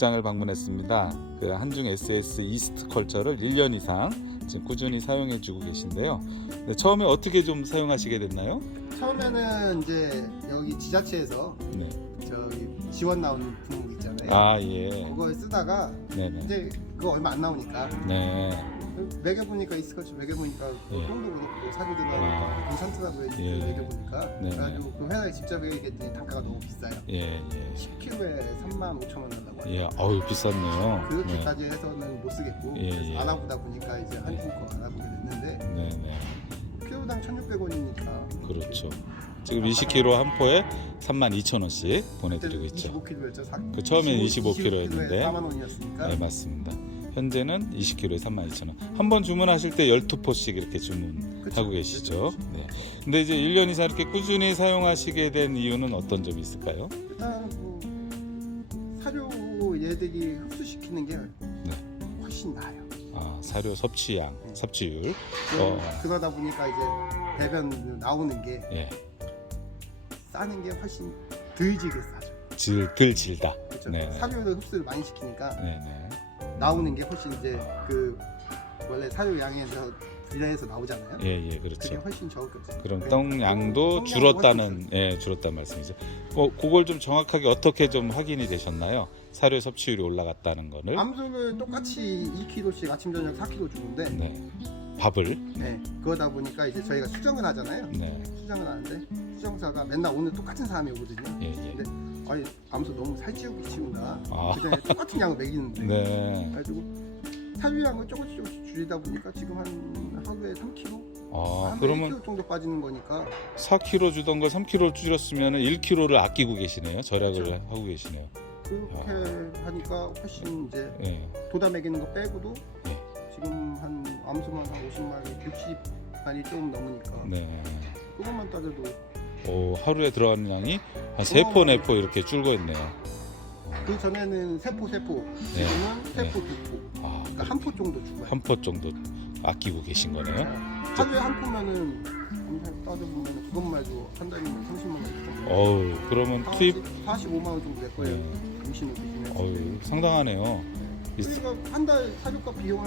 목장을 방문했습니다. 그 한중 SS 이스트 컬처를 1년 이상 지금 꾸준히 사용해 주고 계신데요. 네, 처음에 어떻게 좀 사용하시게 됐나요? 처음에는 이제 여기 지자체에서 네. 저기 지원 품목 있잖아요. 아 예. 그걸 쓰다가 네네. 이제 그거 얼마 안 나오니까 네. 매겨 보니까 이스커치 매겨 보니까 예. 똥도 그렇고 사료도 아. 나오고 괜찮더라고요. 이제 예. 매겨 보니까 네. 그래가지고 그 회사에 직접 매기겠더니 단가가 너무 비싸요. 예 예. 10kg에 3만 5천 원 한다고 하요 예. 어우 비쌌네요. 네. 그렇게까지 해서는 못 쓰겠고 예, 그래서 예. 알아보다 보니까 이제 한국 거 알아보게 됐는데 네 네. 키로당 1,600원이니까 그렇죠. 지금 20kg 한 포에 32,000원씩 보내드리고 있죠. 25kg였죠. 그 처음에는 25kg 였는데. 4만 원이었으니까 네 맞습니다. 현재는 20kg에 32,000원. 한 번 주문하실 때 12포씩 이렇게 주문하고 그쵸, 계시죠. 그쵸, 네. 근데 이제 1년 이상 이렇게 꾸준히 사용하시게 된 이유는 어떤 점이 있을까요? 일단 그 사료 얘들이 흡수시키는 게 네. 훨씬 나아요. 아, 사료 섭취량, 네. 섭취율. 그- 어. 그러다 보니까 이제 배변 나오는 게 예. 싸는 게 훨씬 덜 지게 싸죠. 질, 들 질다. 그렇죠. 네. 사료를 흡수를 많이 시키니까 네, 네. 나오는 게 훨씬 이제 그 원래 사료 양에서 분야에서 나오잖아요. 예, 예, 그게 그렇죠. 훨씬 적었죠. 그럼 네. 떡 양도 떡 줄었다는 양도 예, 줄었다는 말씀이죠. 어, 그걸 좀 정확하게 어떻게 좀 확인이 되셨나요? 사료 섭취율이 올라갔다는 거를. 암수를 똑같이 2kg씩 아침 저녁 4kg 주는데 네. 밥을 네, 그러다 보니까 이제 저희가 수정을 하잖아요. 네. 수정을 하는데 수정사가 맨날 오늘 똑같은 사람이 오거든요. 예, 예. 근데 아니 암수 너무 살찌우고 키운다. 아. 그전에 똑같은 양을 먹이는데. 네. 그래가지고 사료량을 조금씩 조금씩 줄이다 보니까 지금 한 하루에 3kg, 아, 한 그러면 1kg 정도 빠지는 거니까 4kg 주던 걸 3kg 줄였으면 1kg를 아끼고 계시네요. 절약을 그렇죠. 하고 계시네요. 그렇게 하니까 훨씬 이제 예. 도다 먹이는 거 빼고도 예. 지금 한 암수만 한 50마리, 60마리 조금 넘으니까 네. 그것만 따져도 오, 하루에 들어가는 양이 한 3포, 4포 이렇게 줄고 있네요. 그 전에는 세포 세포 네. 지금은 세포 두 포, 아, 그러니까 한 포 정도 죽어요. 한포 정도 아끼고 계신 거네요. 하루에 한 포면은 엄청 따져보면 그것만 해도 한 달이면 30만 원 정도. 어우, 그러면 투입 45만 원 정도 될 거예요. 네. 임신을 기준에. 어우, 상당하네요. 그러니까 한 달 사료값 비용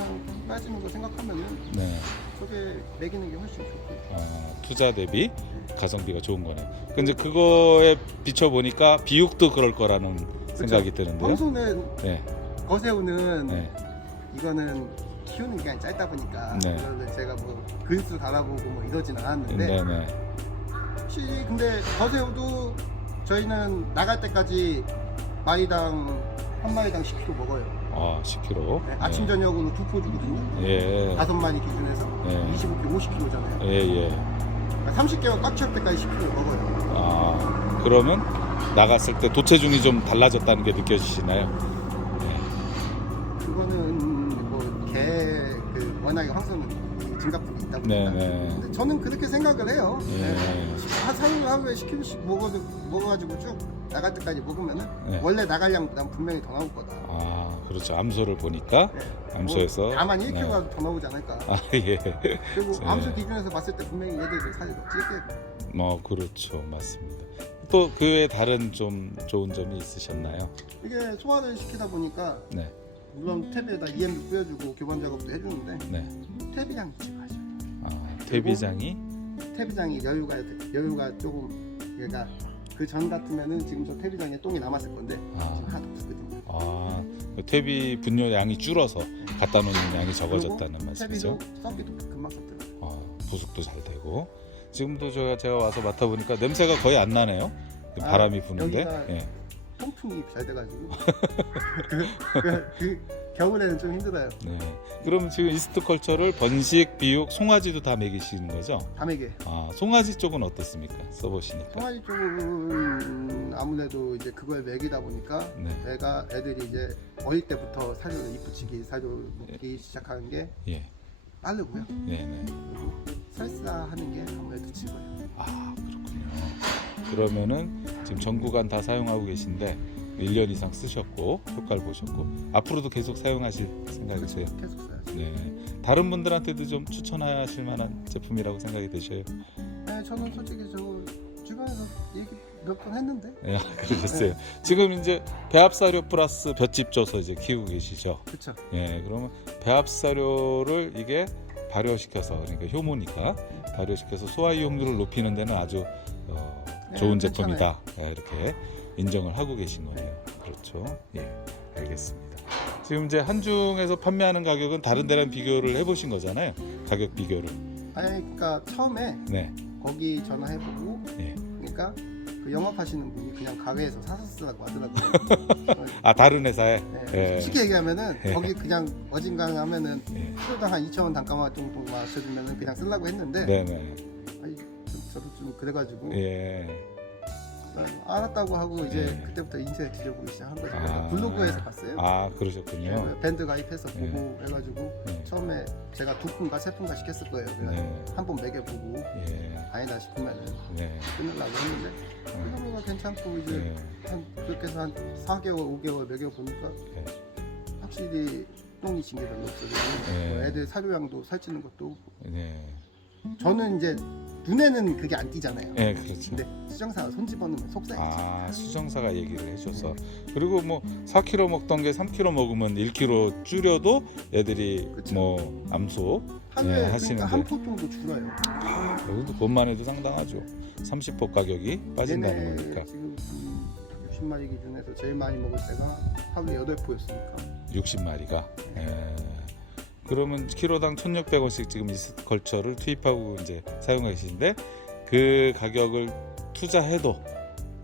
빠지는 거 생각하면은 네. 저게 매기는 게 훨씬 좋고. 아, 투자 대비 가성비가 좋은 거네요. 근데 그거에 비춰 보니까 비육도 그럴 거라는 생각이 드는데요. 황소는 네. 거새우는 네. 이거는 키우는 기간이 짧다 보니까 네. 그런데 제가 뭐 근수 달아보고 뭐 이러진 않았는데 네, 네. 혹시 근데 거새우도 저희는 나갈 때까지 마리당 한 마리당 10kg 먹어요. 아, 10kg. 네, 아침 저녁으로 두 포 주거든요. 예. 다섯 마리 기준에서 네. 25kg, 50kg잖아요. 예, 예. 그러니까 30개월 꽉 채울 때까지 10kg 먹어요. 아, 그러면 나갔을 때 도체중이 좀 달라졌다는 게 느껴지시나요? 네. 그거는 뭐개그 워낙에 황소는 증가폭이 있다 보니까. 네, 네. 근데 저는 그렇게 생각을 해요. 예. 네. 한 하루 하루에 10kg씩 먹어도 먹어가지고 쭉 나갈 때까지 먹으면은 네. 원래 나갈 양보다 분명히 더 나올 거다. 아, 그렇죠. 암소를 보니까 네. 암소에서 뭐 다만 네. 1kg가 더 나오지 않을까. 아, 예. 그리고 네. 암수 기준에서 봤을 때 분명히 얘들 더 찔게. 뭐 그렇죠. 맞습니다. 또 그 외에 다른 좀 좋은 점이 있으셨나요? 이게 소화를 시키다 보니까 네. 물론 탭에다 EM도 뿌려주고 교반 작업도 해주는데 네. 탭이장이 찍어야죠. 아, 퇴비장이 탭이장이 여유가 여유가 조금 그러니까 그전 같으면은 지금 저 탭이장에 똥이 남았을 건데 아, 지금 하나도 없거든요. 아, 그 퇴비 분뇨 양이 줄어서 갖다 놓는 양이 적어졌다는 말씀이죠. 썩기도 금방 썩더라고요. 아, 부숙도 잘 되고 지금도 제가 제가 와서 맡아 보니까 냄새가 거의 안 나네요. 그 아, 바람이 부는데. 여기가 예. 통풍이 잘 돼가지고 그, 그, 그 겨울에는 좀 힘들어요. 네. 그럼 지금 이스트 컬처를 번식, 비육, 송아지도 다 먹이시는 거죠? 밤에게 아, 송아지 쪽은 어떻습니까? 써보시니까. 송아지 쪽은 아무래도 이제 그걸 먹이다 보니까 네. 애가 애들이 이제 어릴 때부터 사료를 이쁘치기 사료를 먹기 시작하는 게 예. 빠르고요. 네, 네. 그리고 설사하는 게 아무래도 즐거워요. 아, 그렇군요. 그러면은 지금 전 구간 다 사용하고 계신데 1년 이상 쓰셨고 효과를 보셨고 앞으로도 계속 사용하실 생각이세요? 계속 써야죠. 네. 다른 분들한테도 좀 추천하실 만한 제품이라고 생각이 되셔요? 네, 저는 솔직히 저 주변에서 얘기 몇 번 했는데 네, 그러셨어요. 지금 이제 배합사료 플러스 볏짚 줘서 이제 키우고 계시죠? 그렇죠. 예, 그러면 배합사료를 이게 발효시켜서 그러니까 효모니까 발효시켜서 소화 이용률을 높이는 데는 아주 어, 네, 좋은 괜찮아요. 제품이다 예, 이렇게 인정을 하고 계신 거네요. 그렇죠. 예, 알겠습니다. 지금 이제 한중에서 판매하는 가격은 다른 데랑 비교를 해보신 거잖아요. 가격 비교를. 아니 그러니까 처음에 네, 거기 전화해보고 예. 그러니까 그 영업하시는 분이 그냥 가게에서 사서 쓰라고 하더라고요. 아 다른 회사에. 네, 예. 솔직히 얘기하면은 예. 거기 그냥 어딘가하면은 예. 키로당 한 2천 원 단가만 정도 맞춰주면은 그냥 쓰려고 했는데 네, 네. 아니, 좀, 저도 좀 그래가지고 예. 아, 알았다고 하고 이제 예. 그때부터 인쇄 뒤져보기 시작한 거죠. 아. 블로그에서 봤어요. 아 그러셨군요. 네, 밴드 가입해서 예. 보고 해가지고 네. 처음에 제가 두 푼가 세 푼가 시켰을 거예요. 그래서 네. 한번 매겨보고 예. 아니다 싶으면은 네. 끊으려고 했는데 음, 그러면 괜찮고 이제 네. 한 그렇게 해서 한 4개월, 5개월 매겨보니까 네. 확실히 똥이 진게 별로 없어지고 네. 뭐 애들 사료량도 살찌는 것도 없고 네. 저는 이제 눈에는 그게 안 띄잖아요. 네, 그렇죠. 근데 수정사가 손 집어넣으면 속상해지. 아 수정사가 얘기를 해줘서 그리고 뭐 4kg 먹던 게 3kg 먹으면 1kg 줄여도 애들이 그쵸. 뭐 암소 하루에 네, 그러니까 하시는데. 한포 정도 줄어요. 여기도 그것만 해도 상당하죠 30포 가격이 빠진다는 얘네 거니까 지금 60마리 기준에서 제일 많이 먹을 때가 하루에 8포였으니까 60마리가 예. 그러면 키로당 1,600원씩 지금 이스컬처를 투입하고 이제 사용하고 계시는데 그 가격을 투자해도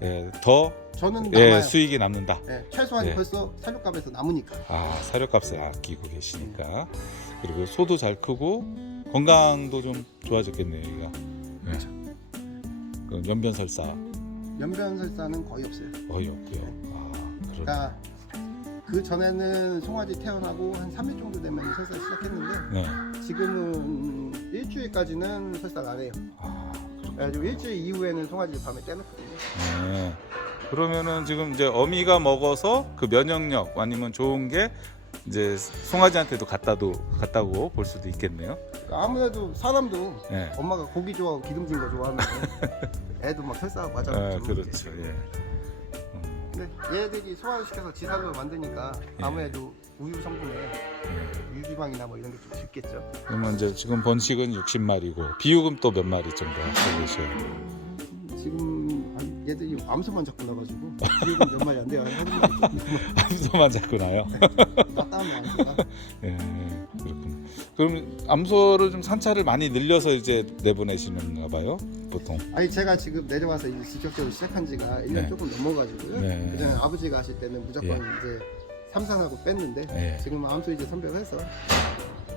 예, 더 저는 예, 남아요. 수익이 남는다. 예, 최소한 예. 벌써 사료값에서 남으니까. 아 사료값을 아끼고 계시니까 그리고 소도 잘 크고 건강도 좀 좋아졌겠네요 여기가 예. 그렇죠. 그 연변설사 연변 설사는 거의 없어요. 거의 없고요 아 그런 그러니까 그 전에는 송아지 태어나고 한 3일 정도 되면 설사 시작했는데 네. 지금은 일주일까지는 설사를 안 해요. 아, 그래가지고 일주일 이후에는 송아지 밤에 떼놓거든요. 네. 그러면은 지금 이제 어미가 먹어서 그 면역력 아니면 좋은 게 이제 송아지한테도 갖다도 갖다고 볼 수도 있겠네요. 그러니까 아무래도 사람도 예. 엄마가 고기 좋아하고 기름진 거 좋아하면 애도 막 설사하고 아, 하잖아요. 그렇죠. 예. 음, 근데 얘들이 소화시켜서 지사를 만드니까 예. 아무래도 우유 성분에 예. 유지방이나 뭐 이런 게좀 적겠죠. 그러면 이제 지금 번식은 60마리고 비육은 또몇 마리 정도 하고 계셔요. 지금 한 얘들이 암소만 자꾸 나가지고 비육은 몇 마리 안 돼요. 암소만 자꾸 나요. 암소가 예, 그렇군요. 그럼 암소를 좀 산차를 많이 늘려서 이제 내보내시는가 봐요, 보통. 아니 제가 지금 내려와서 이제 직접적으로 시작한 지가 1년 네. 조금 넘어가지고요. 네. 그전에 아버지가 하실 때는 무조건 예. 이제 삼산하고 뺐는데 예. 지금 암소 이제 선별해서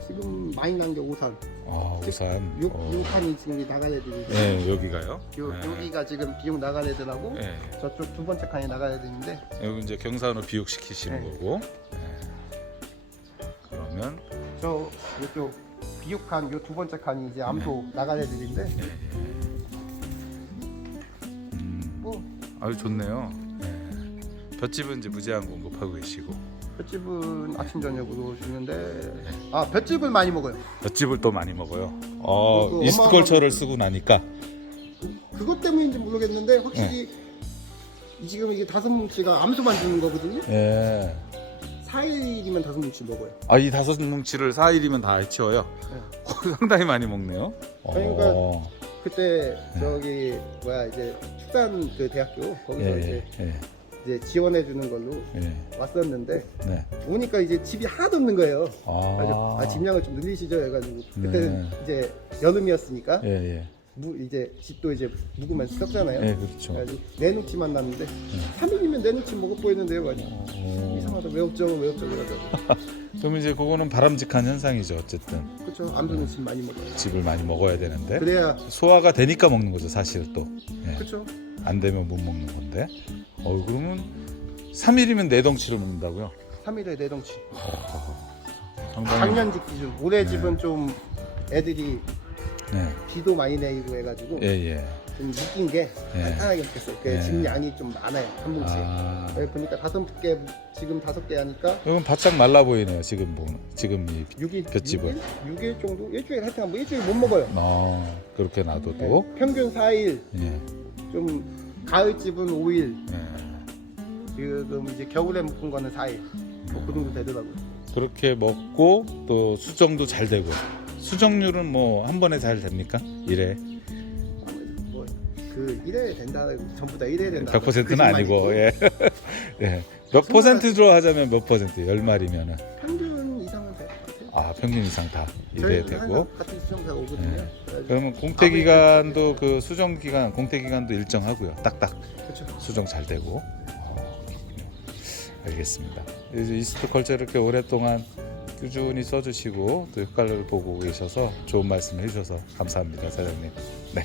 지금 많이 난 게 오산. 아, 우산. 요, 어. 요 칸이 지금 이 나갈 애들이 예, 여기가요. 요, 예. 여기가 지금 비용 나갈 애들하고 예. 저쪽 두 번째 칸이 나갈 애들인데 여기 이제 경산으로 비육시키시는 네. 거고. 예. 그러면 저 이쪽 비육칸 요 두 번째 칸이 이제 암소 나갈 애들인데 예, 예. 음, 뭐 아유 좋네요. 예. 볏집은 이제 무제한 공급하고 계시고 볏집은 아침 저녁으로 주는데 아 볏집을 많이 먹어요. 볏집을 또 많이 먹어요. 어, 이스트컬처를 쓰고 나니까 그, 그것 때문인지 모르겠는데 확실히 이 지금 이게 다섯 뭉치가 암소만 주는 거거든요. 예. 4일이면 다섯 뭉치 먹어요. 아, 이 다섯 뭉치를 4일이면 다 해치워요. 네. 상당히 많이 먹네요. 그러니까 어, 그때 네. 저기 뭐야 이제 축산 그 대학교 거기서 예, 이제, 예, 예, 이제 지원해 주는 걸로 예, 왔었는데 네. 오니까 이제 집이 하나도 없는 거예요. 아, 그래서 아, 집량을 좀 늘리시죠 해가지고 네. 그때는 이제 여름이었으니까 예, 예, 무, 이제 집도 이제 묵으면 썩잖아요. 예, 그렇죠. 그래가지고 내놓치만 났는데 3일이면 내놓치 먹어 보이는데요, 가지고 어, 이상하다 왜 없죠, 왜 없죠 그러더라고. 그럼 이제 그거는 바람직한 현상이죠. 어쨌든 그렇죠, 암소는 집 많이 먹어요. 집을 많이 먹어야 되는데 그래야 소화가 되니까 먹는 거죠. 사실 또. 예. 그렇죠. 안 되면 못 먹는 건데. 어, 그러면 3일이면 네 덩치를 먹는다고요? 3일에 내덩치. 상당히. 작년 집 기준. 올해 네. 집은 좀 애들이 네. 비도 많이 내리고 해가지고 예, 예. 좀 느낀 게 예. 간단하게 느꼈어요. 그 예. 짐 양이 좀 많아요 한 봉지에. 아, 네, 보니까 다섯 개 지금 다섯 개 하니까 이건 바짝 말라 보이네요. 지금 보면 지금 이 6일, 볏짚은? 6일, 6일 정도 일주일 하여튼 뭐 일주일 못 먹어요. 어, 그렇게 놔둬도 네, 평균 4일 예, 좀 가을집은 5일 예. 지금 이제 겨울에 묶은 거는 4일 뭐그 정도 되더라고요. 그렇게 먹고 또 수정도 잘 되고 수정률은 뭐 한 번에 잘 됩니까? 이래 아무래도 뭐그 1회 된다 전부 다 1회 된다. 100%는 아니고 예. 예. 몇 퍼센트로 하자면 몇 퍼센트? 열 마리면은 평균 이상은 될것 같아요. 아 평균 이상 다 저희 이래야 되고 항상 같은 수정사가 오거든요. 네. 그래가지고 그러면 공태 기간도 그 수정 기간 공태 기간도 일정하고요. 딱딱 그렇죠. 수정 잘 되고 어, 그렇군요. 알겠습니다. 이제 이스트 컬처 이렇게 오랫동안 꾸준히 써주시고 또 효과를 보고 계셔서 좋은 말씀 해주셔서 감사합니다, 사장님. 네.